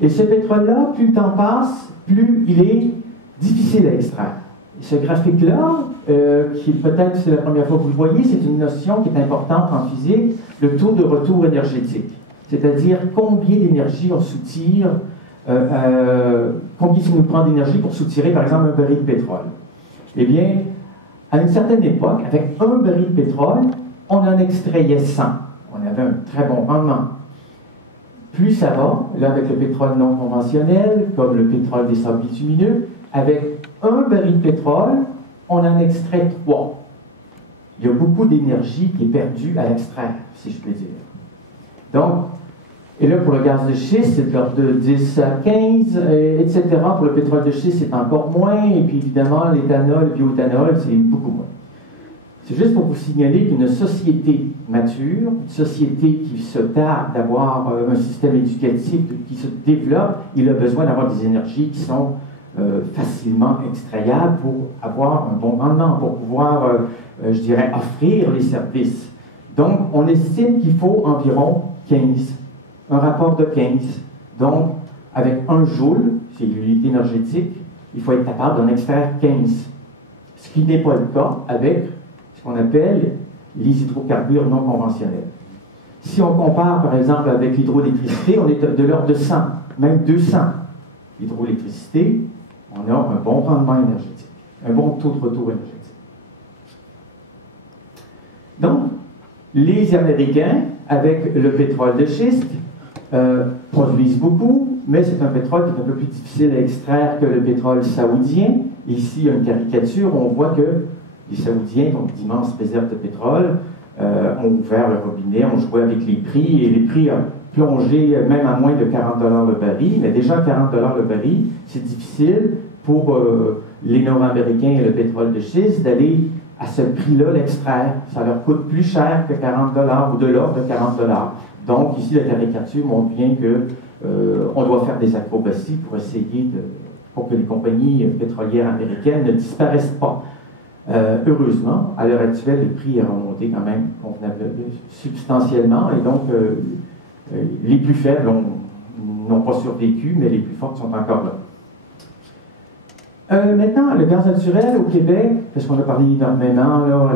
Et ce pétrole-là, plus le temps passe, plus il est difficile à extraire. Et ce graphique-là, qui peut-être c'est la première fois que vous le voyez, c'est une notion qui est importante en physique, le taux de retour énergétique. C'est-à-dire combien d'énergie on soutire, combien ça nous prend d'énergie pour soutirer, par exemple, un baril de pétrole. Eh bien, à une certaine époque, avec un baril de pétrole, on en extrayait 100. On avait un très bon rendement. Plus ça va, là avec le pétrole non conventionnel, comme le pétrole des sables bitumineux, avec un baril de pétrole, on en extrait 3. Il y a beaucoup d'énergie qui est perdue à l'extraire, si je peux dire. Donc, et là pour le gaz de schiste, c'est de l'ordre de 10 à 15, etc. Pour le pétrole de schiste, c'est encore moins, et puis évidemment, l'éthanol, le bioéthanol, c'est beaucoup moins. C'est juste pour vous signaler qu'une société mature, une société qui se tarde d'avoir un système éducatif qui se développe, il a besoin d'avoir des énergies qui sont facilement extrayables pour avoir un bon rendement, pour pouvoir, je dirais, offrir les services. Donc, on estime qu'il faut environ 15, un rapport de 15. Donc, avec 1 joule, c'est l'unité énergétique, il faut être capable d'en extraire 15. Ce qui n'est pas le cas avec ce qu'on appelle les hydrocarbures non conventionnels. Si on compare, par exemple, avec l'hydroélectricité, on est de l'ordre de 100, même 200. L'hydroélectricité, on a un bon rendement énergétique, un bon taux de retour énergétique. Donc, les Américains, avec le pétrole de schiste, produisent beaucoup, mais c'est un pétrole qui est un peu plus difficile à extraire que le pétrole saoudien. Ici, il y a une caricature où on voit que les Saoudiens, donc d'immenses réserves de pétrole, ont ouvert le robinet, ont joué avec les prix, et les prix ont plongé même à moins de 40 $ le baril, mais déjà 40 $ le baril, c'est difficile pour les Nord-Américains et le pétrole de schiste d'aller à ce prix-là l'extraire. Ça leur coûte plus cher que 40 $ ou de l'ordre de 40 $. Donc, ici, la caricature montre bien qu'on doit faire des acrobaties pour essayer pour que les compagnies pétrolières américaines ne disparaissent pas. Heureusement, à l'heure actuelle, le prix a remonté quand même substantiellement, et donc les plus faibles n'ont pas survécu, mais les plus fortes sont encore là. Maintenant, le gaz naturel au Québec, parce qu'on a parlé énormément là,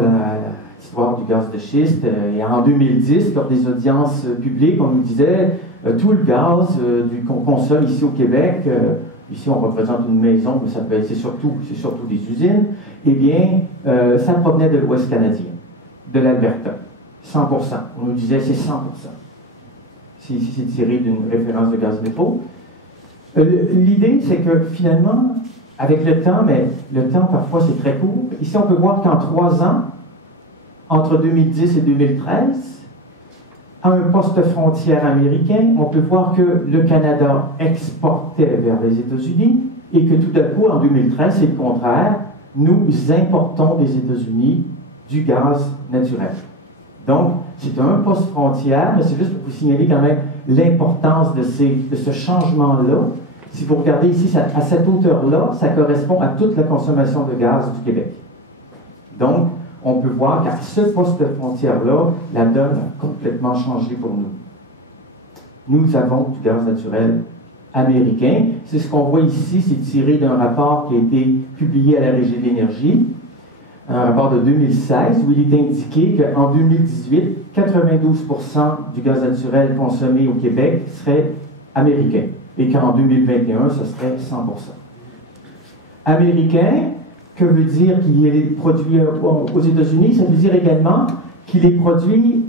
l'histoire du gaz de schiste, et en 2010, lors des audiences publiques, on nous disait tout le gaz qu'on consomme ici au Québec, ici on représente une maison, mais c'est surtout des usines, eh bien, ça provenait de l'Ouest canadien, de l'Alberta, 100%. On nous disait c'est 100%. C'est tiré d'une référence de gaz métro. L'idée, c'est que finalement, avec le temps, mais le temps parfois c'est très court, ici on peut voir qu'en 3 ans, entre 2010 et 2013, à un poste frontière américain, on peut voir que le Canada exportait vers les États-Unis et que tout d'un coup, en 2013, c'est le contraire, nous importons des États-Unis du gaz naturel. Donc, c'est un poste frontière, mais c'est juste pour vous signaler quand même l'importance de ce changement-là. Si vous regardez ici, à cette hauteur-là, ça correspond à toute la consommation de gaz du Québec. Donc, on peut voir qu'à ce poste frontière-là, la donne a complètement changé pour nous. Nous avons du gaz naturel américain. C'est ce qu'on voit ici, c'est tiré d'un rapport qui a été publié à la Régie de l'énergie, un rapport de 2016, où il est indiqué qu'en 2018, 92% du gaz naturel consommé au Québec serait américain, et qu'en 2021, ce serait 100%. Américain, que veut dire qu'il est produit aux États-Unis? Ça veut dire également qu'il est produit,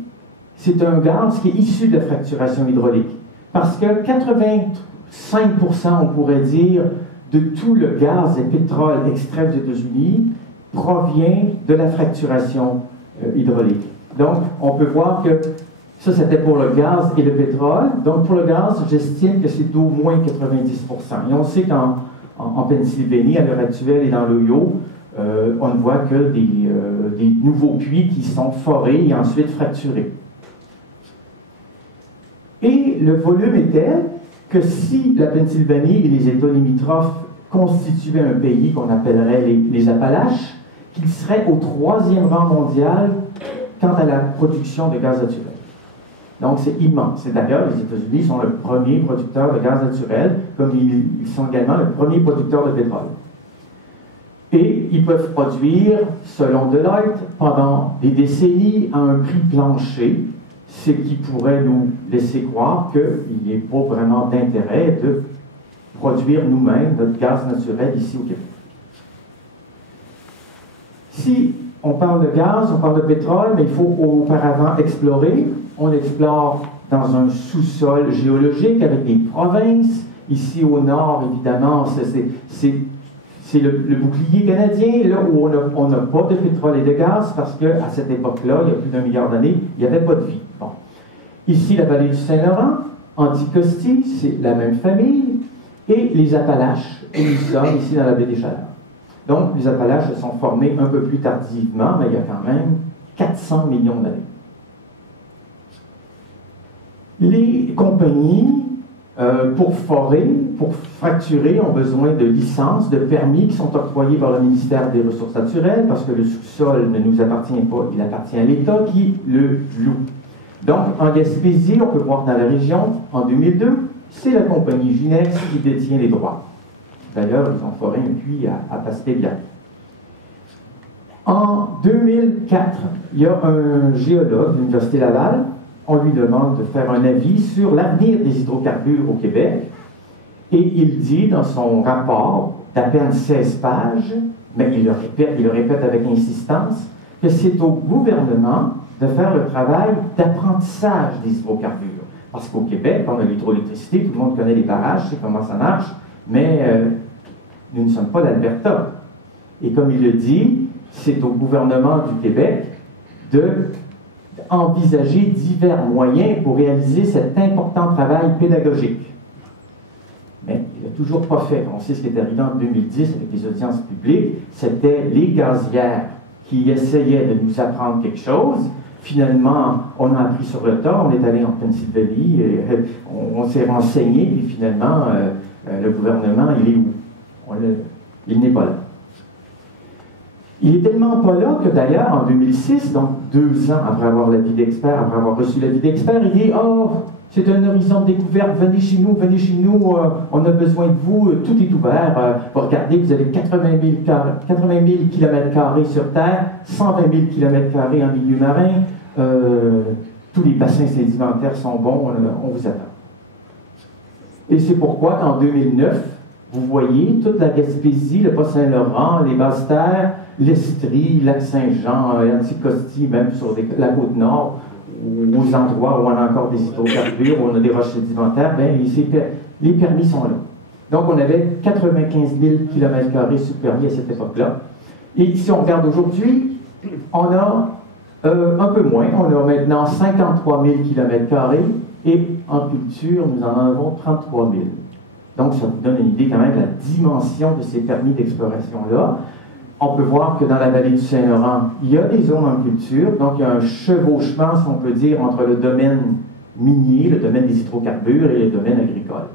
c'est un gaz qui est issu de la fracturation hydraulique. Parce que 85%, on pourrait dire, de tout le gaz et pétrole extrait aux États-Unis provient de la fracturation hydraulique. Donc, on peut voir que ça, c'était pour le gaz et le pétrole. Donc, pour le gaz, j'estime que c'est d'au moins 90%. Et on sait qu'en Pennsylvanie, à l'heure actuelle, et dans l'Ohio, on ne voit que des nouveaux puits qui sont forés et ensuite fracturés. Et le volume est tel que si la Pennsylvanie et les États limitrophes constituaient un pays qu'on appellerait les Appalaches, qu'ils seraient au 3e rang mondial quant à la production de gaz naturel. Donc c'est immense. Et d'ailleurs, les États-Unis sont le premier producteur de gaz naturel, comme ils sont également le premier producteur de pétrole. Et ils peuvent produire, selon Deloitte, pendant des décennies à un prix plancher, ce qui pourrait nous laisser croire qu'il n'y a pas vraiment d'intérêt de produire nous-mêmes notre gaz naturel ici au Québec. Si on parle de gaz, on parle de pétrole, mais il faut auparavant explorer. On explore dans un sous-sol géologique avec des provinces. Ici au nord, évidemment, c'est le bouclier canadien, là où on n'a pas de pétrole et de gaz, parce qu'à cette époque-là, il y a plus d'1 milliard d'années, il n'y avait pas de vie. Bon. Ici, la vallée du Saint-Laurent, Anticosti, c'est la même famille, et les Appalaches, et nous sommes ici dans la baie des Chaleurs. Donc, les Appalaches se sont formées un peu plus tardivement, mais il y a quand même 400 millions d'années. Les compagnies, pour forer, pour fracturer, ont besoin de licences, de permis qui sont octroyés par le ministère des Ressources naturelles, parce que le sous-sol ne nous appartient pas, il appartient à l'État qui le loue. Donc, en Gaspésie, on peut voir dans la région, en 2002, c'est la compagnie Ginex qui détient les droits. D'ailleurs, ils ont foré un puits à Pastébiac. En 2004, il y a un géologue de l'Université Laval. On lui demande de faire un avis sur l'avenir des hydrocarbures au Québec. Et il dit dans son rapport d'à peine 16 pages, mais il le répète avec insistance, que c'est au gouvernement de faire le travail d'apprentissage des hydrocarbures. Parce qu'au Québec, on a l'hydroélectricité, tout le monde connaît les barrages, c'est comment ça marche, mais nous ne sommes pas l'Alberta. Et comme il le dit, c'est au gouvernement du Québec d'envisager divers moyens pour réaliser cet important travail pédagogique. Mais il n'a toujours pas fait. On sait ce qui est arrivé en 2010 avec les audiences publiques, c'était les gazières qui essayaient de nous apprendre quelque chose. Finalement, on a appris sur le tas, on est allé en Pennsylvanie, on s'est renseigné, et finalement, le gouvernement, il est où? Il n'est pas là. Il est tellement pas là que d'ailleurs, en 2006, donc 2 ans après avoir l'avis d'expert, après avoir reçu l'avis d'expert, il dit « Oh, c'est un horizon de découverte, venez chez nous, on a besoin de vous, tout est ouvert. Regardez, vous avez 80 000 km² sur Terre, 120 000 km² en milieu marin, tous les bassins sédimentaires sont bons, on vous attend. » Et c'est pourquoi qu'en 2009, vous voyez toute la Gaspésie, le Bas-Saint-Laurent, les Basses-Terres, l'Estrie, Lac-Saint-Jean, Anticosti, même sur la côte nord, aux endroits où on a encore des hydrocarbures, où on a des roches sédimentaires, bien, les permis sont là. Donc, on avait 95 000 km² sous permis à cette époque-là. Et si on regarde aujourd'hui, on a un peu moins. On a maintenant 53 000 km² et en culture, nous en avons 33 000. Donc, ça vous donne une idée quand même de la dimension de ces permis d'exploration-là. On peut voir que dans la vallée du Saint-Laurent, il y a des zones en culture, donc il y a un chevauchement, si on peut dire, entre le domaine minier, le domaine des hydrocarbures et le domaine agricole.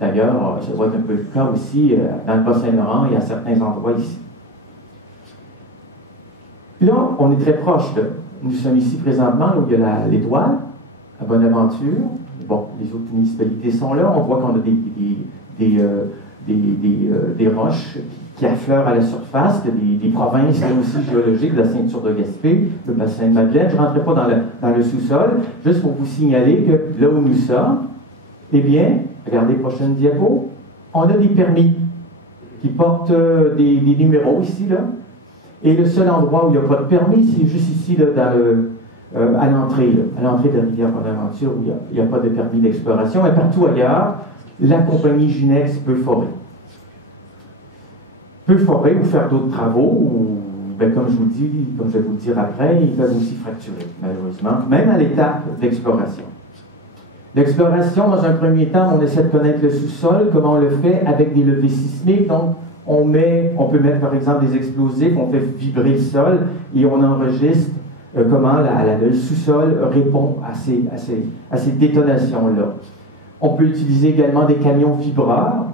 D'ailleurs, ça doit être un peu le cas aussi dans le Bas-Saint-Laurent et à certains endroits ici. Là, on est très proche de... Nous sommes ici présentement, où il y a l'Étoile, à Bonaventure. Bon, les autres municipalités sont là. On voit qu'on a des roches qui affleurent à la surface, des provinces là aussi géologiques, la ceinture de Gaspé, le bassin de Madeleine. Je ne rentrerai pas dans le sous-sol, juste pour vous signaler que là où nous sommes, eh bien, regardez prochaine diapo, on a des permis qui portent des numéros ici, là. Et le seul endroit où il n'y a pas de permis, c'est juste ici, là, à l'entrée de la rivière Bonaventure, où il n'y a pas de permis d'exploration. Mais partout ailleurs, la compagnie Ginex peut forer. Peut forer ou faire d'autres travaux, ou, ben, comme je vous dis, comme je vais vous le dire après, ils peuvent aussi fracturer, malheureusement, même à l'étape d'exploration. L'exploration, dans un premier temps, on essaie de connaître le sous-sol, comment on le fait avec des levées sismiques. Donc, on peut mettre par exemple des explosifs, on fait vibrer le sol et on enregistre comment le sous-sol répond à ces détonations-là. On peut utiliser également des camions vibreurs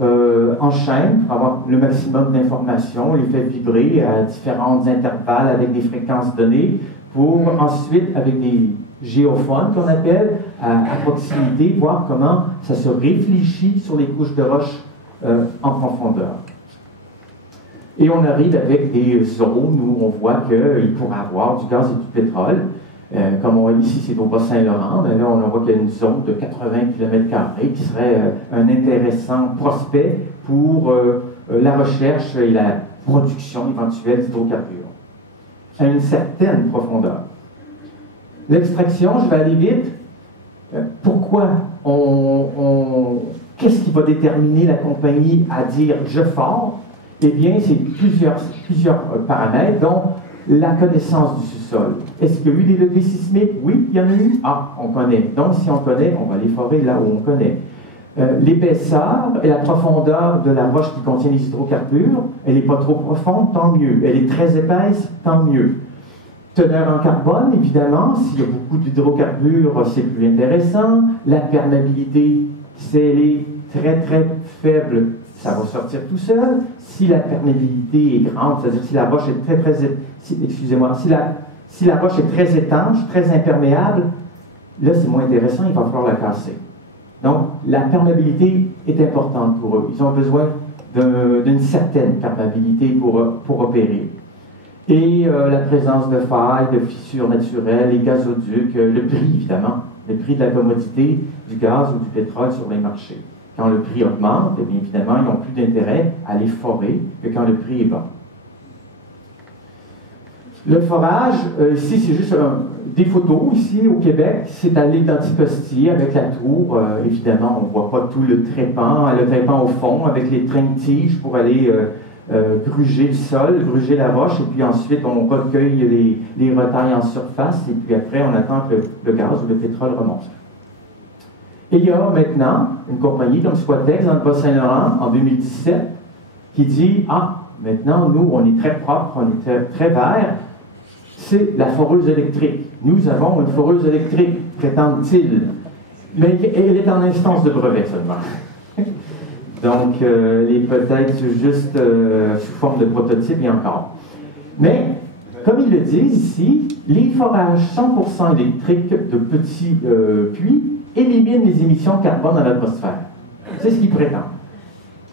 en chaîne pour avoir le maximum d'informations. On les fait vibrer à différents intervalles avec des fréquences données pour ensuite, avec géophones qu'on appelle, à proximité, voir comment ça se réfléchit sur les couches de roche en profondeur. Et on arrive avec des zones où on voit qu'il pourrait y avoir du gaz et du pétrole. Comme on voit ici, c'est au Bas-Saint-Laurent, mais là, on voit qu'il y a une zone de 80 km² qui serait un intéressant prospect pour la recherche et la production éventuelle d'hydrocarbures à une certaine profondeur. L'extraction, je vais aller vite. Pourquoi qu'est-ce qui va déterminer la compagnie à dire « je fors » Eh bien, c'est plusieurs paramètres, dont la connaissance du sous-sol. Est-ce qu'il y a eu des levées sismiques? Oui, il y en a eu. Ah, on connaît. Donc, si on connaît, on va les forer là où on connaît. L'épaisseur et la profondeur de la roche qui contient les hydrocarbures, elle n'est pas trop profonde, tant mieux. Elle est très épaisse, tant mieux. Teneur en carbone, évidemment, s'il y a beaucoup d'hydrocarbures, c'est plus intéressant. La perméabilité, si elle est très très faible, ça va sortir tout seul. Si la perméabilité est grande, c'est-à-dire si la roche est si la roche est très étanche, très imperméable, là c'est moins intéressant, il va falloir la casser. Donc la perméabilité est importante pour eux. Ils ont besoin d'une certaine perméabilité pour opérer. Et la présence de failles, de fissures naturelles, les gazoducs, le prix évidemment, le prix de la commodité du gaz ou du pétrole sur les marchés. Quand le prix augmente, eh bien évidemment, ils n'ont plus d'intérêt à les forer que quand le prix est bas. Le forage, ici, c'est juste des photos. Ici, au Québec, c'est à l'île d'Antipostie, avec la tour. Évidemment, on ne voit pas tout le trépan au fond, avec les trains de tiges pour aller gruger le sol, gruger la roche, et puis ensuite, on recueille les retailles en surface, et puis après, on attend que le gaz ou le pétrole remonte. Et il y a maintenant une compagnie comme Squatex dans le Bas-Saint-Laurent en 2017 qui dit « Ah, maintenant, nous, on est très propre, on est très vert, c'est la foreuse électrique. Nous avons une foreuse électrique, prétendent-ils. Mais elle est en instance de brevet seulement. Donc, elle est peut-être juste sous forme de prototype et encore. Mais, comme ils le disent ici, les forages 100% électriques de petits puits élimine les émissions de carbone dans l'atmosphère. C'est ce qu'ils prétendent.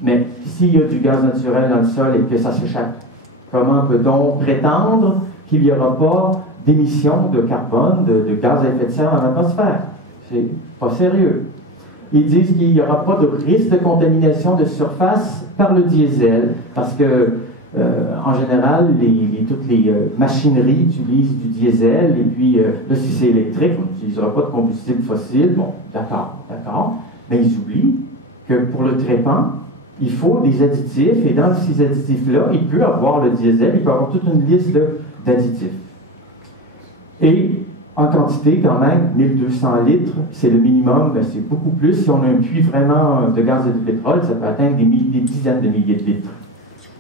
Mais s'il y a du gaz naturel dans le sol et que ça s'échappe, comment peut-on prétendre qu'il n'y aura pas d'émissions de carbone, de gaz à effet de serre dans l'atmosphère? C'est pas sérieux. Ils disent qu'il n'y aura pas de risque de contamination de surface par le diesel, parce que en général, toutes les machineries utilisent du diesel, et puis là, si c'est électrique, on n'utilisera pas de combustible fossile. Bon, d'accord, mais ils oublient que pour le trépan, il faut des additifs, et dans ces additifs-là, il peut avoir le diesel, il peut avoir toute une liste d'additifs. Et en quantité, quand même, 1200 litres, c'est le minimum, mais c'est beaucoup plus. Si on a un puits vraiment de gaz et de pétrole, ça peut atteindre des dizaines de milliers de litres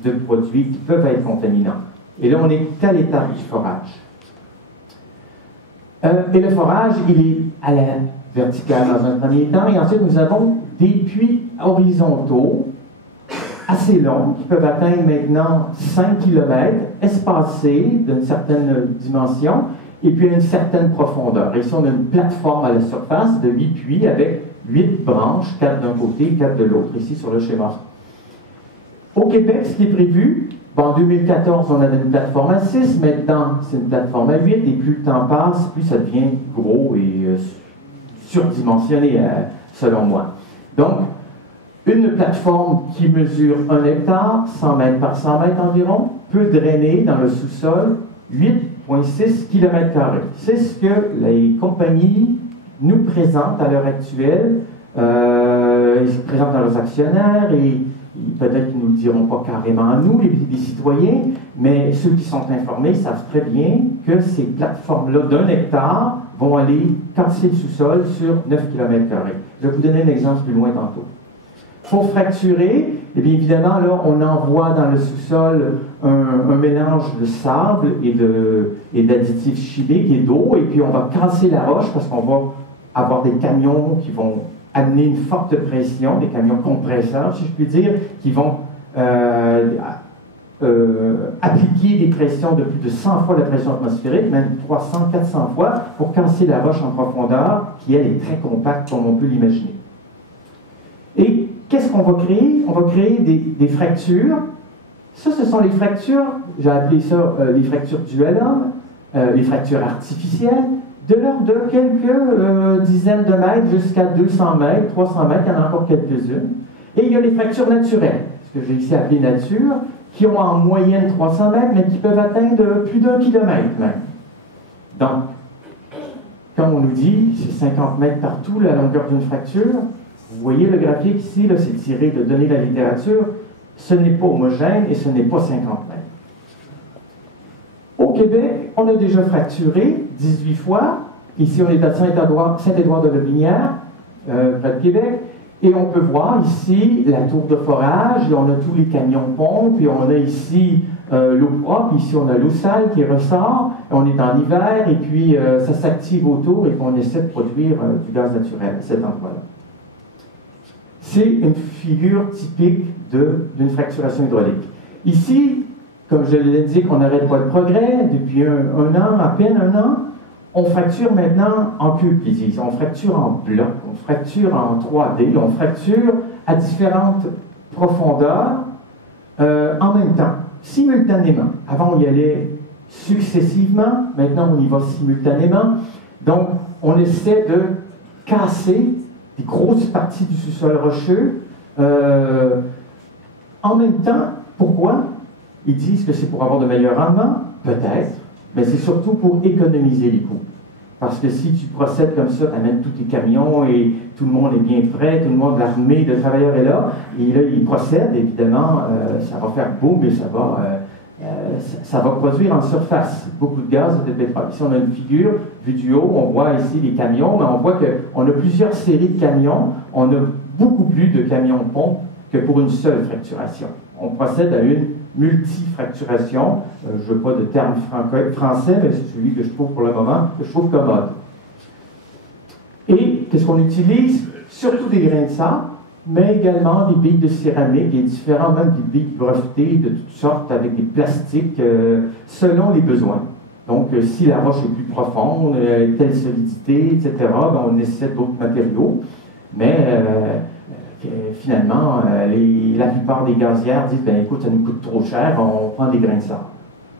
de produits qui peuvent être contaminants. Et là, on est à l'étape du forage. Et le forage, il est à la verticale dans un premier temps, et ensuite nous avons des puits horizontaux assez longs, qui peuvent atteindre maintenant 5 km, espacés d'une certaine dimension, et puis à une certaine profondeur. Ici, on a une plateforme à la surface de 8 puits avec 8 branches, 4 d'un côté, 4 de l'autre, ici sur le schéma. Au Québec, ce qui est prévu, en 2014, on avait une plateforme à 6, maintenant c'est une plateforme à 8, et plus le temps passe, plus ça devient gros et surdimensionné, selon moi. Donc, une plateforme qui mesure 1 hectare, 100 mètres par 100 mètres environ, peut drainer dans le sous-sol 8,6 km². C'est ce que les compagnies nous présentent à l'heure actuelle. Ils se présentent à leurs actionnaires et peut-être qu'ils ne nous le diront pas carrément à nous, les citoyens, mais ceux qui sont informés savent très bien que ces plateformes-là d'1 hectare vont aller casser le sous-sol sur 9 km². Je vais vous donner un exemple plus loin tantôt. Pour fracturer, eh bien évidemment, là, on envoie dans le sous-sol un mélange de sable et d'additifs chimiques et d'eau, et puis on va casser la roche parce qu'on va avoir des camions qui vont amener une forte pression, des camions compresseurs, si je puis dire, qui vont appliquer des pressions de plus de 100 fois la pression atmosphérique, même 300, 400 fois, pour casser la roche en profondeur, qui elle est très compacte comme on peut l'imaginer. Et qu'est-ce qu'on va créer? On va créer des fractures. Ça, ce sont les fractures, j'ai appelé ça les fractures du Hallam, les fractures artificielles, de l'ordre de quelques dizaines de mètres jusqu'à 200 mètres, 300 mètres, il y en a encore quelques-unes. Et il y a les fractures naturelles, ce que j'ai ici appelé nature, qui ont en moyenne 300 mètres, mais qui peuvent atteindre plus d'1 kilomètre même. Donc, quand on nous dit c'est 50 mètres partout la longueur d'une fracture, vous voyez le graphique ici, c'est tiré de données de la littérature, ce n'est pas homogène et ce n'est pas 50 mètres. Au Québec, on a déjà fracturé 18 fois. Ici, on est à Saint-Édouard-de-la-Binière, près de Québec. Et on peut voir ici la tour de forage, et on a tous les camions-pompes, et on a ici l'eau propre, ici on a l'eau sale qui ressort, et on est en hiver, et puis ça s'active autour, et on essaie de produire du gaz naturel à cet endroit-là. C'est une figure typique d'une fracturation hydraulique. Ici, comme je l'indique, on n'arrête pas le progrès depuis un an, à peine un an. On fracture maintenant en cube, ils disent. On fracture en bloc, on fracture en 3D, on fracture à différentes profondeurs en même temps, simultanément. Avant, on y allait successivement, maintenant, on y va simultanément. Donc, on essaie de casser des grosses parties du sous-sol rocheux en même temps. Pourquoi? Ils disent que c'est pour avoir de meilleurs rendements, peut-être, mais c'est surtout pour économiser les coûts. Parce que si tu procèdes comme ça, tu amènes tous tes camions et tout le monde est bien prêt, tout le monde, l'armée de travailleurs est là, et là, ils procèdent, évidemment, ça va faire boum et ça va produire en surface beaucoup de gaz et de pétrole. Ici, on a une figure, vue du haut, on voit ici les camions, mais on voit qu'on a plusieurs séries de camions, on a beaucoup plus de camions-pompes que pour une seule fracturation. On procède à une multifracturation, je ne veux pas de terme français, mais c'est celui que je trouve pour le moment, que je trouve commode. Et qu'est-ce qu'on utilise? Surtout des grains de sable, mais également des billes de céramique et différents, même des billes brevetées de toutes sortes avec des plastiques selon les besoins. Donc, si la roche est plus profonde, telle solidité, etc., ben, on essaie d'autres matériaux, mais finalement, la plupart des gazières disent, ben écoute, ça nous coûte trop cher, on prend des grains de sable.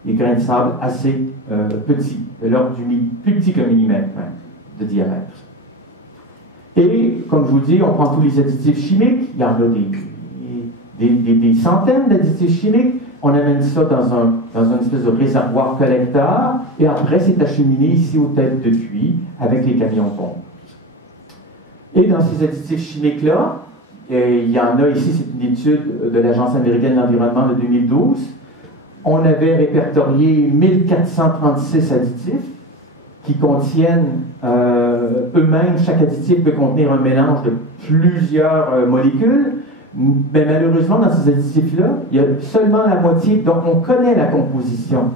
Des grains de sable assez petits, de l'ordre du plus petit qu'un millimètre même, de diamètre. Et, comme je vous dis, on prend tous les additifs chimiques, il y en a des centaines d'additifs chimiques, on amène ça dans une espèce de réservoir collecteur, et après, c'est acheminé ici aux têtes de puits avec les camions-pompes. Et dans ces additifs chimiques-là, il y en a ici, c'est une étude de l'Agence américaine de l'environnement de 2012. On avait répertorié 1436 additifs qui contiennent eux-mêmes, chaque additif peut contenir un mélange de plusieurs molécules, mais malheureusement, dans ces additifs-là, il y a seulement la moitié, donc on connaît la composition.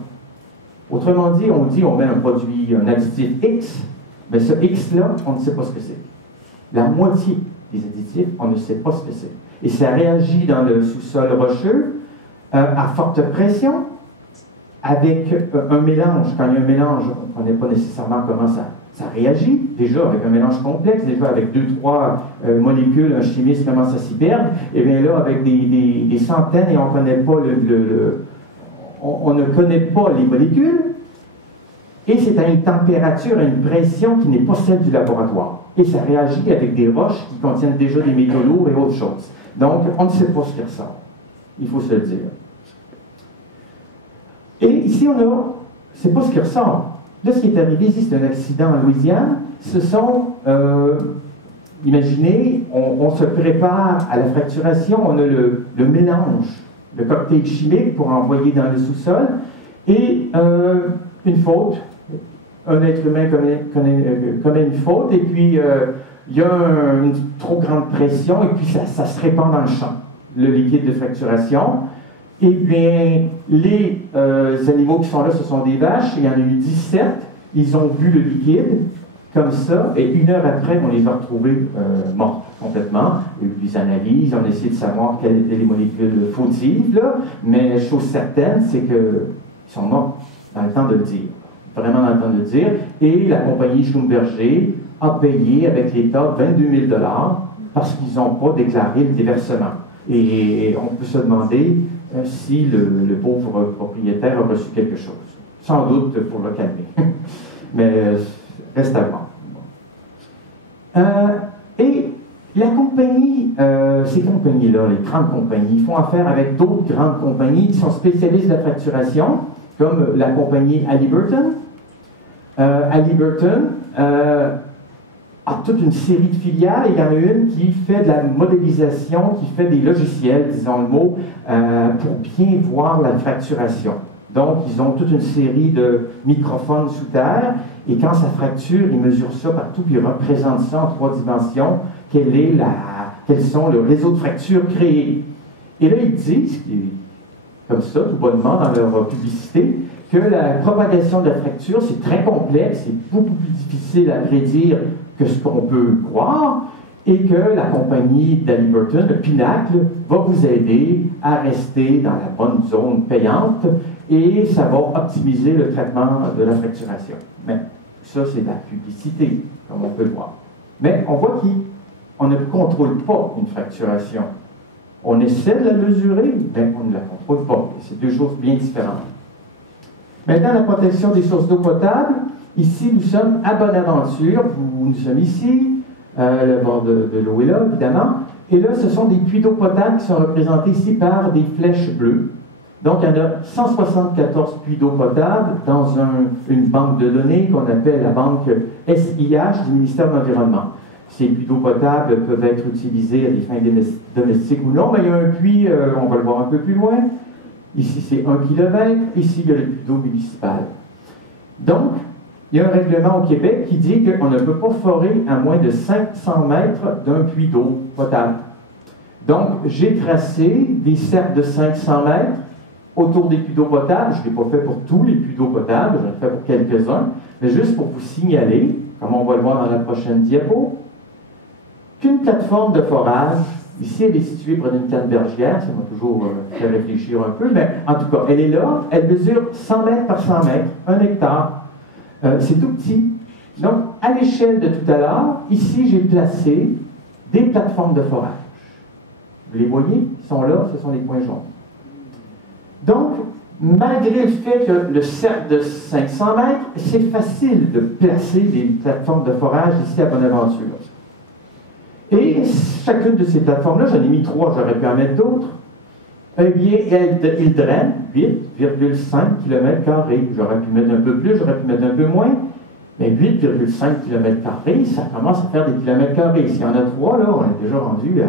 Autrement dit, on met un produit, un additif X, mais ce X-là, on ne sait pas ce que c'est. La moitié des additifs, on ne sait pas ce que c'est. Et ça réagit dans le sous-sol rocheux à forte pression avec un mélange. Quand il y a un mélange, on ne connaît pas nécessairement comment ça réagit. Déjà, avec un mélange complexe, déjà avec 2-3 molécules, un chimiste commence à s'y perdre. Et bien là, avec des centaines, et on connaît pas on ne connaît pas les molécules, et c'est à une température, à une pression qui n'est pas celle du laboratoire. Et ça réagit avec des roches qui contiennent déjà des métaux lourds et autres choses. Donc, on ne sait pas ce qui ressort. Il faut se le dire. Et ici, c'est pas ce qui ressort. Là, ce qui est arrivé ici, c'est un accident en Louisiane. Ce sont, imaginez, on se prépare à la fracturation, on a le mélange, le cocktail chimique pour envoyer dans le sous-sol, et une faute. Un être humain commet une faute, et puis il y a une trop grande pression, et puis ça se répand dans le champ, le liquide de fracturation. Et bien, les animaux qui sont là, ce sont des vaches, il y en a eu 17, ils ont bu le liquide, comme ça, et 1 heure après, on les a retrouvés morts complètement. Il y a eu des analyses, on a essayé de savoir quelles étaient les molécules fautives, là, mais chose certaine, c'est qu'ils sont morts dans le temps de le dire. Vraiment dans le temps de le dire. Et la compagnie Schlumberger a payé avec l'État 22 000 parce qu'ils n'ont pas déclaré le déversement. Et on peut se demander si le pauvre propriétaire a reçu quelque chose. Sans doute pour le calmer. Mais reste à voir. Et la compagnie, ces compagnies-là, les grandes compagnies, font affaire avec d'autres grandes compagnies qui sont spécialistes de la fracturation, comme la compagnie Halliburton. Halliburton a toute une série de filiales. Il y en a une qui fait de la modélisation, qui fait des logiciels, disons le mot, pour bien voir la fracturation. Donc, ils ont toute une série de microphones sous terre, et quand ça fracture, ils mesurent ça partout, puis ils représentent ça en 3 dimensions, quels sont le réseau de fractures créés. Et là, ils disent, comme ça, tout bonnement dans leur publicité, que la propagation de la fracture, c'est très complexe, c'est beaucoup plus difficile à prédire que ce qu'on peut croire, et que la compagnie d'Hallyburton, le Pinacle, va vous aider à rester dans la bonne zone payante, et ça va optimiser le traitement de la fracturation. Mais ça, c'est de la publicité, comme on peut le voir. Mais on voit qu'on ne contrôle pas une fracturation. On essaie de la mesurer, mais on ne la contrôle pas. C'est 2 choses bien différentes. Maintenant, la protection des sources d'eau potable. Ici, nous sommes à Bonaventure. Nous sommes ici. Le bord de l'eau est là, évidemment. Et là, ce sont des puits d'eau potable qui sont représentés ici par des flèches bleues. Donc, il y en a 174 puits d'eau potable dans une banque de données qu'on appelle la banque SIH du ministère de l'Environnement. Ces puits d'eau potable peuvent être utilisés à des fins domestiques ou non, mais il y a un puits, on va le voir un peu plus loin. Ici, c'est 1 km. Ici, il y a le puits d'eau municipal. Donc, il y a un règlement au Québec qui dit qu'on ne peut pas forer à moins de 500 mètres d'un puits d'eau potable. Donc, j'ai tracé des cercles de 500 mètres autour des puits d'eau potable. Je ne l'ai pas fait pour tous les puits d'eau potable, je l'ai fait pour quelques-uns, mais juste pour vous signaler, comme on va le voir dans la prochaine diapo, qu'une plateforme de forage, ici elle est située près d'une cannebergière, ça m'a toujours fait réfléchir un peu, mais en tout cas, elle est là, elle mesure 100 mètres par 100 mètres, 1 hectare. C'est tout petit. Donc, à l'échelle de tout à l'heure, ici j'ai placé des plateformes de forage. Vous les voyez? Ils sont là, ce sont les points jaunes. Donc, malgré le fait que le cercle de 500 mètres, c'est facile de placer des plateformes de forage ici à Bonaventure. Et chacune de ces plateformes-là, j'en ai mis 3, j'aurais pu en mettre d'autres, eh bien, ils drainent 8,5 km². J'aurais pu mettre un peu plus, j'aurais pu mettre un peu moins, mais 8,5 km², ça commence à faire des km². S'il y en a 3, là, on est déjà rendu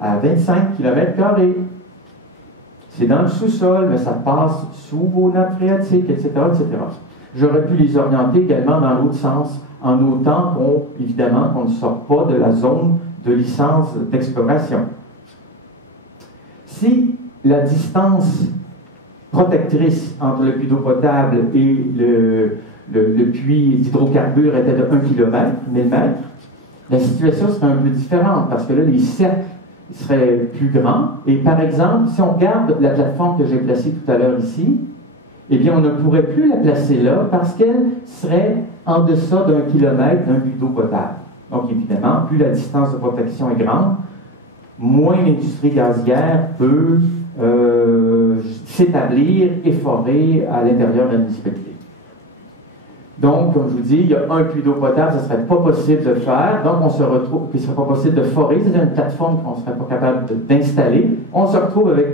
à 25 km². C'est dans le sous-sol, mais ça passe sous vos nappes phréatiques, etc., etc. J'aurais pu les orienter également dans l'autre sens, en autant évidemment, qu'on ne sort pas de la zone de licence d'exploration. Si la distance protectrice entre le puits d'eau potable et le puits d'hydrocarbures était de 1 km, 1000 mètres, la situation serait un peu différente, parce que là, les cercles seraient plus grands. Et par exemple, si on regarde la plateforme que j'ai placée tout à l'heure ici, eh bien, on ne pourrait plus la placer là parce qu'elle serait en deçà d'1 kilomètre d'un puits d'eau potable. Donc, évidemment, plus la distance de protection est grande, moins l'industrie gazière peut s'établir et forer à l'intérieur de la municipalité. Donc, comme je vous dis, il y a un puits d'eau potable, ce ne serait pas possible de faire. Donc, on se retrouve, il ne serait pas possible de forer, c'est-à-dire une plateforme qu'on ne serait pas capable d'installer. On se retrouve avec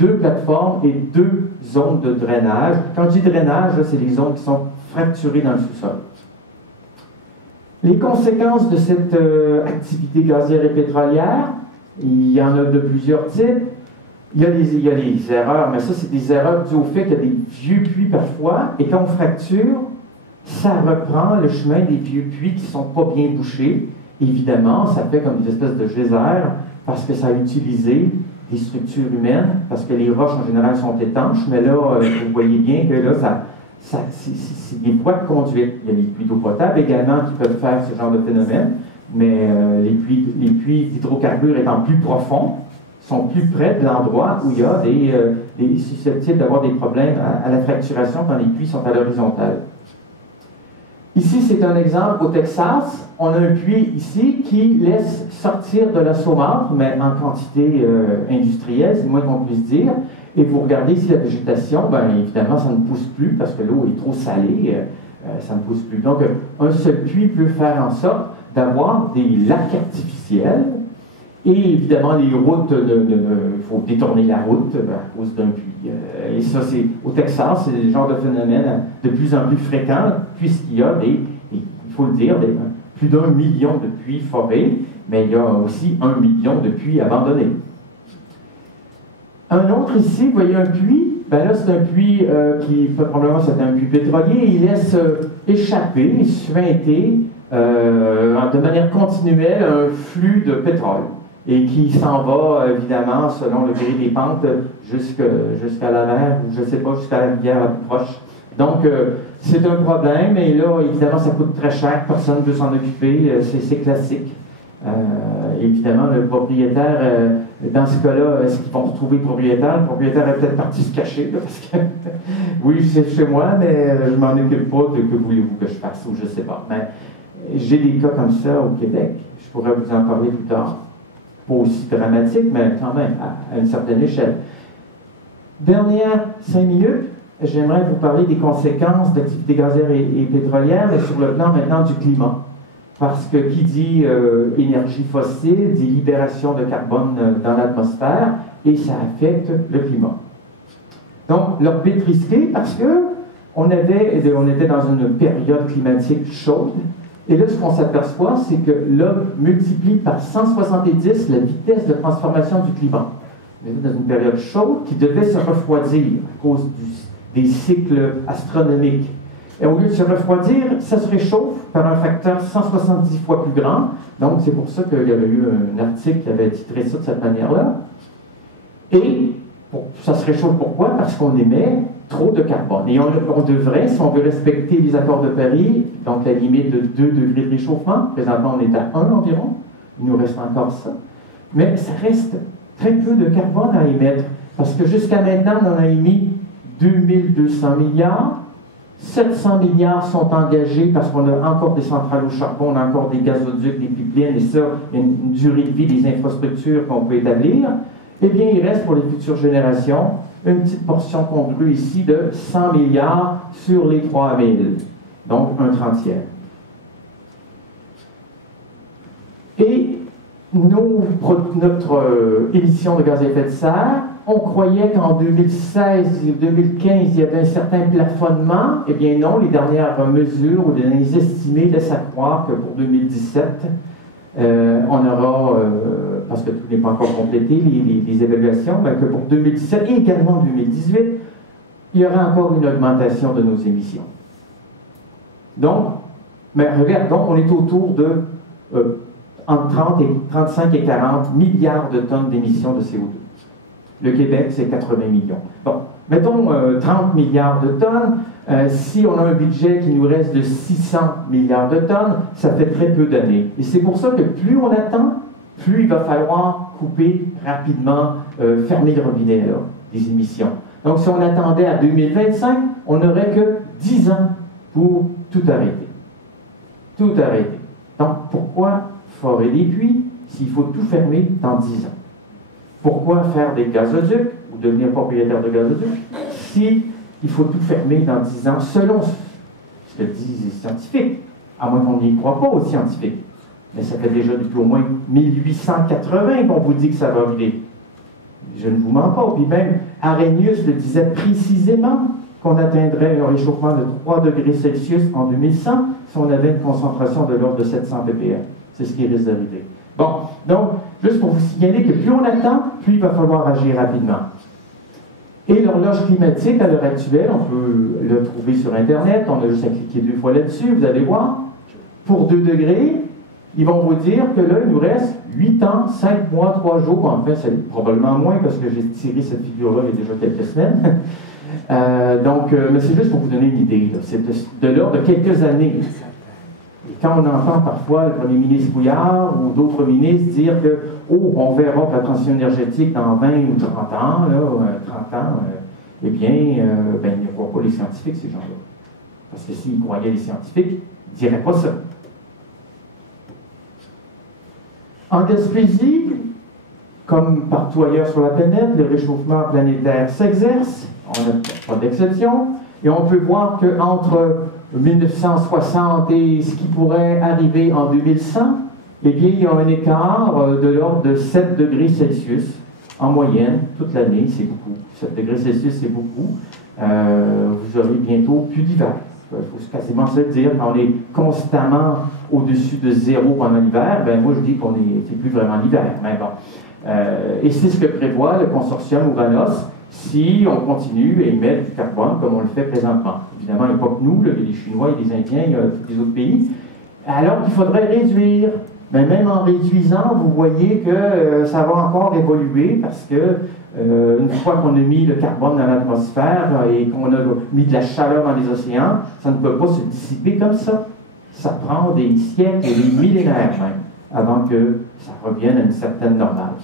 2 plateformes et 2 zones de drainage. Quand je dis drainage, c'est les zones qui sont fracturées dans le sous-sol. Les conséquences de cette activité gazière et pétrolière, il y en a de plusieurs types. Il y a les erreurs, mais ça, c'est des erreurs dues au fait qu'il y a des vieux puits parfois, et quand on fracture, ça reprend le chemin des vieux puits qui ne sont pas bien bouchés. Évidemment, ça fait comme des espèces de geysers, parce que ça a utilisé des structures humaines, parce que les roches en général sont étanches, mais là, vous voyez bien que là, c'est des voies de conduite. Il y a les puits d'eau potable également qui peuvent faire ce genre de phénomène, mais les puits d'hydrocarbures étant plus profonds, sont plus près de l'endroit où il y a des susceptibles d'avoir des problèmes à la fracturation quand les puits sont à l'horizontale. Ici, c'est un exemple au Texas. On a un puits ici qui laisse sortir de la saumâtre, mais en quantité industrielle, c'est le moins qu'on puisse dire. Et vous regardez ici la végétation, bien évidemment, ça ne pousse plus parce que l'eau est trop salée, ça ne pousse plus. Donc, un seul puits peut faire en sorte d'avoir des lacs artificiels. Et évidemment, les routes, il faut détourner la route à cause d'un puits. Et ça, c'est au Texas, c'est le genre de phénomène de plus en plus fréquent, puisqu'il y a il faut le dire, plus d'1 million de puits forés, mais il y a aussi 1 million de puits abandonnés. Un autre ici, vous voyez un puits, ben là c'est un puits qui, probablement c'est un puits pétrolier, il laisse échapper, suinter de manière continuelle un flux de pétrole et qui s'en va évidemment selon le gré des pentes jusqu'à la mer, ou je ne sais pas, jusqu'à la rivière la plus proche. Donc c'est un problème et là évidemment ça coûte très cher, personne ne veut s'en occuper, c'est classique. Évidemment, le propriétaire, dans ce cas-là, est-ce qu'ils vont retrouver le propriétaire? Le propriétaire est peut-être parti se cacher, là, parce que oui, c'est chez moi, mais je ne m'en occupe pas, que voulez-vous que je fasse, ou je ne sais pas. Mais j'ai des cas comme ça au Québec, je pourrais vous en parler plus tard. Pas aussi dramatique, mais quand même, à une certaine échelle. Dernière 5 minutes, j'aimerais vous parler des conséquences d'activités gazières et pétrolières, mais sur le plan maintenant du climat. Parce que qui dit énergie fossile dit libération de carbone dans l'atmosphère et ça affecte le climat. Donc, l'orbite risquée parce qu'on était dans une période climatique chaude et là, ce qu'on s'aperçoit, c'est que l'homme multiplie par 170 la vitesse de transformation du climat. On était dans une période chaude qui devait se refroidir à cause des cycles astronomiques. Et au lieu de se refroidir, ça se réchauffe par un facteur 170 fois plus grand. Donc, c'est pour ça qu'il y avait eu un article qui avait titré ça de cette manière-là. Et ça se réchauffe pourquoi? Parce qu'on émet trop de carbone. Et on devrait, si on veut respecter les accords de Paris, donc la limite de 2 degrés de réchauffement, présentement on est à 1 environ, il nous reste encore ça, mais ça reste très peu de carbone à émettre. Parce que jusqu'à maintenant, on en a émis 2200 milliards. 700 milliards sont engagés parce qu'on a encore des centrales au charbon, on a encore des gazoducs, des pipelines, et ça, il y a une durée de vie des infrastructures qu'on peut établir. Eh bien, il reste pour les futures générations une petite portion congrue ici de 100 milliards sur les 3000, donc un 30e. Et notre émission de gaz à effet de serre, on croyait qu'en 2016 et 2015, il y avait un certain plafonnement. Eh bien non, les dernières mesures ou les estimés laissent à croire que pour 2017, on aura, parce que tout n'est pas encore complété, les évaluations, mais que pour 2017 et également 2018, il y aura encore une augmentation de nos émissions. Donc, mais regardons, on est autour de entre 35 et 40 milliards de tonnes d'émissions de CO2. Le Québec, c'est 80 millions. Bon, mettons 30 milliards de tonnes. Si on a un budget qui nous reste de 600 milliards de tonnes, ça fait très peu d'années. Et c'est pour ça que plus on attend, plus il va falloir couper rapidement, fermer le robinet là, des émissions. Donc, si on attendait à 2025, on n'aurait que 10 ans pour tout arrêter. Tout arrêter. Donc, pourquoi forer des puits s'il faut tout fermer dans 10 ans? Pourquoi faire des gazoducs ou devenir propriétaire de gazoducs si il faut tout fermer dans 10 ans selon ce que disent les scientifiques, à moins qu'on n'y croit pas aux scientifiques. Mais ça fait déjà depuis au moins 1880 qu'on vous dit que ça va arriver. Je ne vous mens pas. Puis même Arrhenius le disait précisément qu'on atteindrait un réchauffement de 3 degrés Celsius en 2100 si on avait une concentration de l'ordre de 700 ppm. C'est ce qui risque d'arriver. Bon, donc, juste pour vous signaler que plus on attend, plus il va falloir agir rapidement. Et l'horloge climatique, à l'heure actuelle, on peut le trouver sur Internet, on a juste à cliquer 2 fois là-dessus, vous allez voir. Pour 2 degrés, ils vont vous dire que là, il nous reste 8 ans, 5 mois, 3 jours, enfin, c'est probablement moins parce que j'ai tiré cette figure-là il y a déjà quelques semaines. Mais c'est juste pour vous donner une idée. C'est de l'ordre de quelques années. Et quand on entend parfois le premier ministre Couillard ou d'autres ministres dire que on verra la transition énergétique dans 20 ou 30 ans, eh bien, ils ne croient pas les scientifiques, ces gens-là. Parce que s'ils croyaient les scientifiques, ils ne diraient pas ça. En Gaspésie, comme partout ailleurs sur la planète, le réchauffement planétaire s'exerce, on n'a pas d'exception, et on peut voir qu'entre 1960 et ce qui pourrait arriver en 2100, eh bien, il y a un écart de l'ordre de 7 degrés Celsius en moyenne, toute l'année, c'est beaucoup. 7 degrés Celsius, c'est beaucoup. Vous aurez bientôt plus d'hiver. Il faut quasiment se le dire, quand on est constamment au-dessus de zéro pendant l'hiver, ben moi je dis qu'on c'est plus vraiment l'hiver, mais bon. Et c'est ce que prévoit le consortium Uranus si on continue à émettre du carbone comme on le fait présentement. Évidemment, il n'y a pas que nous, il y a les Chinois, il y a les Indiens, il y a tous les autres pays. Alors qu'il faudrait réduire. Mais même en réduisant, vous voyez que ça va encore évoluer parce que une fois qu'on a mis le carbone dans l'atmosphère et qu'on a mis de la chaleur dans les océans, ça ne peut pas se dissiper comme ça. Ça prend des siècles et des millénaires même avant que ça revienne à une certaine normale.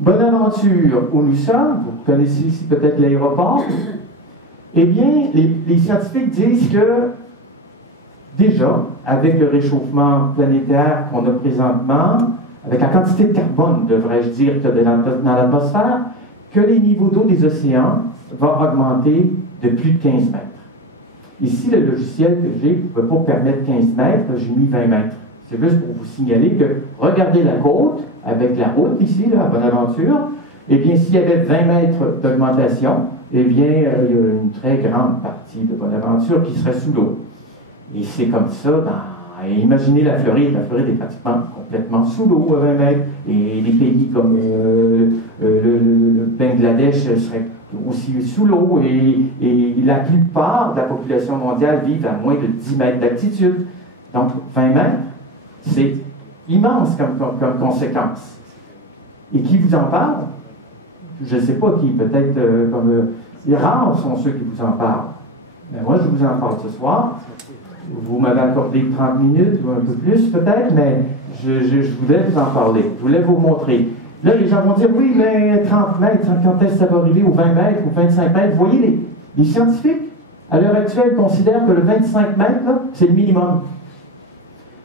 Bonaventure, où nous sommes, vous connaissez ici peut-être l'aéroport, eh bien, les scientifiques disent que déjà, avec le réchauffement planétaire qu'on a présentement, avec la quantité de carbone, devrais-je dire, qu'il y a dans l'atmosphère, que les niveaux d'eau des océans vont augmenter de plus de 15 mètres. Ici, le logiciel que j'ai ne peut pas permettre 15 mètres, j'ai mis 20 mètres. C'est juste pour vous signaler que, regardez la côte, avec la route ici, là, à Bonaventure, eh bien, s'il y avait 20 mètres d'augmentation, eh bien, il y a une très grande partie de Bonaventure qui serait sous l'eau. Et c'est comme ça, imaginez la Floride est pratiquement complètement sous l'eau à 20 mètres, et les pays comme le Bangladesh seraient aussi sous l'eau, et la plupart de la population mondiale vivent à moins de 10 mètres d'altitude. Donc 20 mètres, c'est immense comme conséquence. Et qui vous en parle? Je ne sais pas qui, peut-être les rares sont ceux qui vous en parlent. Mais moi, je vous en parle ce soir. Vous m'avez accordé 30 minutes, ou un peu plus peut-être, mais je voulais vous en parler. Je voulais vous montrer. Là, les gens vont dire, oui, mais 30 mètres, quand est-ce que ça va arriver, ou 20 mètres, ou 25 mètres? Vous voyez, les scientifiques, à l'heure actuelle, considèrent que le 25 mètres, c'est le minimum.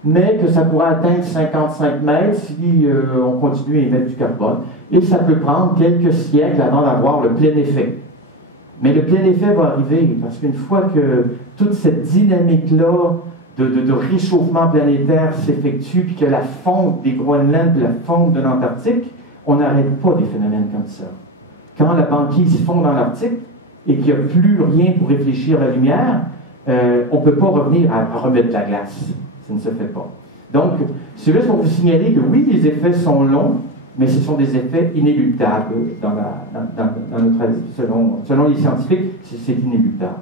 Mais que ça pourrait atteindre 55 mètres si on continue à émettre du carbone. Et ça peut prendre quelques siècles avant d'avoir le plein effet. Mais le plein effet va arriver, parce qu'une fois que toute cette dynamique-là de réchauffement planétaire s'effectue, puis que la fonte des Groenland, puis la fonte de l'Antarctique, on n'arrête pas des phénomènes comme ça. Quand la banquise fond dans l'Arctique, et qu'il n'y a plus rien pour réfléchir à la lumière, on ne peut pas revenir à remettre la glace. Ça ne se fait pas. Donc, c'est juste pour vous signaler que oui, les effets sont longs, mais ce sont des effets inéluctables dans notre avis. Selon les scientifiques, c'est inéluctable.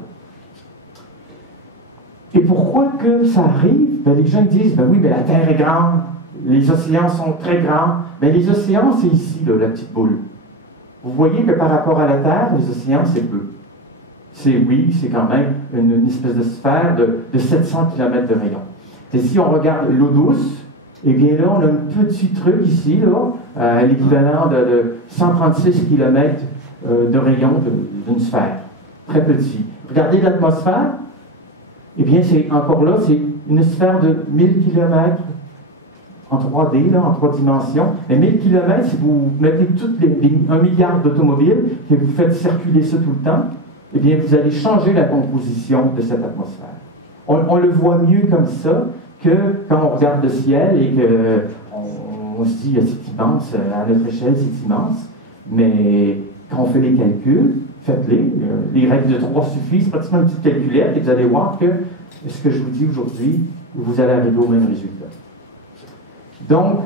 Et pourquoi que ça arrive? Ben, les gens disent, ben oui, mais la Terre est grande, les océans sont très grands. Mais les océans, c'est ici, là, la petite boule. Vous voyez que par rapport à la Terre, les océans, c'est peu. Oui, c'est quand même une espèce de sphère de 700 km de rayon. Et si on regarde l'eau douce, eh bien là, on a un petit truc ici, là, l'équivalent de 136 km de rayon d'une sphère. Très petit. Regardez l'atmosphère, eh bien, c'est encore là, c'est une sphère de 1000 km en 3D, là, en 3 dimensions. Mais 1000 km, si vous mettez toutes les 1 milliard d'automobiles, et vous faites circuler ça tout le temps, eh bien, vous allez changer la composition de cette atmosphère. On le voit mieux comme ça que quand on regarde le ciel et qu'on se dit c'est immense, à notre échelle c'est immense, mais quand on fait les calculs, faites-les, les règles de 3 suffisent, c'est pratiquement une petite calculette et vous allez voir que ce que je vous dis aujourd'hui, vous allez arriver au même résultat. Donc,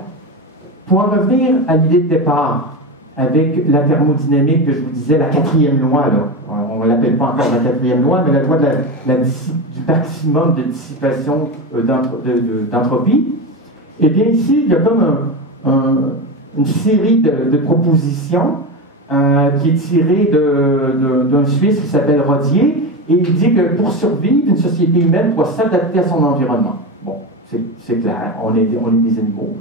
pour en revenir à l'idée de départ, avec la thermodynamique que je vous disais, la 4e loi, là, on ne l'appelle pas encore la 4e loi, mais la loi du maximum de dissipation d'entropie, Eh bien, ici, il y a comme une série de propositions qui est tirée d'un Suisse qui s'appelle Rodier, et il dit que pour survivre, une société humaine doit s'adapter à son environnement. Bon, c'est clair, on est des animaux.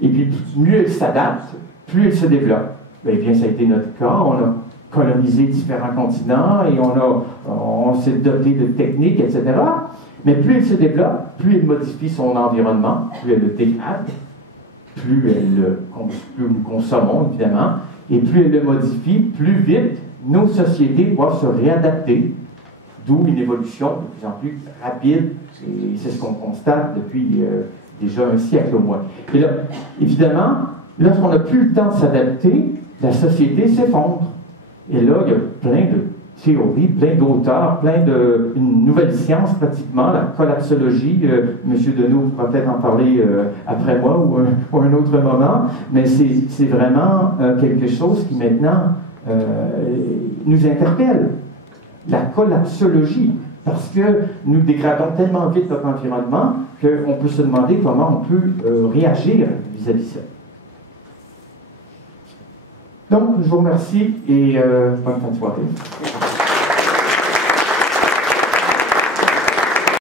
Et puis, mieux elle s'adapte, plus elle se développe. Eh bien, ça a été notre cas. On a colonisé différents continents et on s'est doté de techniques, etc. Mais plus elle se développe, plus elle modifie son environnement, plus elle le dégrade, plus nous consommons, évidemment, et plus elle le modifie, plus vite nos sociétés doivent se réadapter, d'où une évolution de plus en plus rapide, et c'est ce qu'on constate depuis déjà un siècle au moins. Et là, évidemment, lorsqu'on n'a plus le temps de s'adapter, la société s'effondre. Et là, il y a plein de théories, plein d'auteurs, une nouvelle science pratiquement, la collapsologie. M. Deneau pourra peut-être en parler après moi ou un autre moment, mais c'est vraiment quelque chose qui maintenant nous interpelle. La collapsologie, parce que nous dégradons tellement vite notre environnement qu'on peut se demander comment on peut réagir vis-à-vis de ça. Donc, je vous remercie et bonne fin de soirée.